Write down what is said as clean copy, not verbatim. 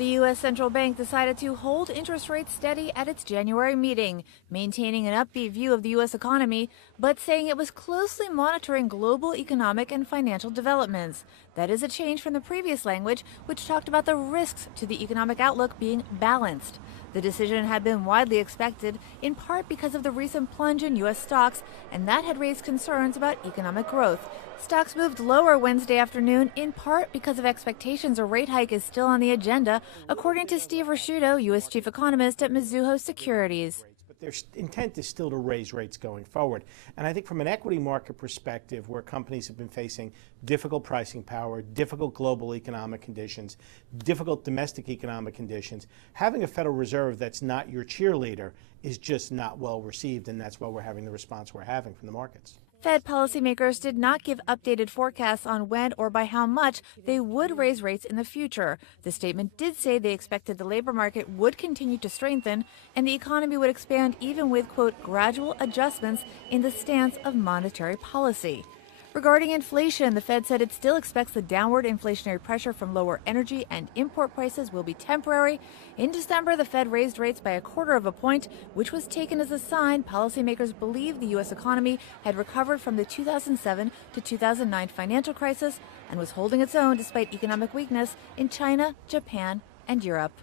The U.S. Central Bank decided to hold interest rates steady at its January meeting, maintaining an upbeat view of the U.S. economy, but saying it was closely monitoring global economic and financial developments. That is a change from the previous language, which talked about the risks to the economic outlook being balanced. The decision had been widely expected, in part because of the recent plunge in U.S. stocks, and that had raised concerns about economic growth. Stocks moved lower Wednesday afternoon, in part because of expectations a rate hike is still on the agenda, according to Steve Ricciuto, U.S. chief economist at Mizuho Securities. But their intent is still to raise rates going forward. And I think from an equity market perspective, where companies have been facing difficult pricing power, difficult global economic conditions, difficult domestic economic conditions, having a Federal Reserve that's not your cheerleader is just not well received, and that's why we're having the response we're having from the markets. Fed policymakers did not give updated forecasts on when or by how much they would raise rates in the future. The statement did say they expected the labor market would continue to strengthen and the economy would expand even with, quote, gradual adjustments in the stance of monetary policy. Regarding inflation, the Fed said it still expects the downward inflationary pressure from lower energy and import prices will be temporary. In December, the Fed raised rates by 1/4 point, which was taken as a sign policymakers believed the U.S. economy had recovered from the 2007 to 2009 financial crisis and was holding its own despite economic weakness in China, Japan, and Europe.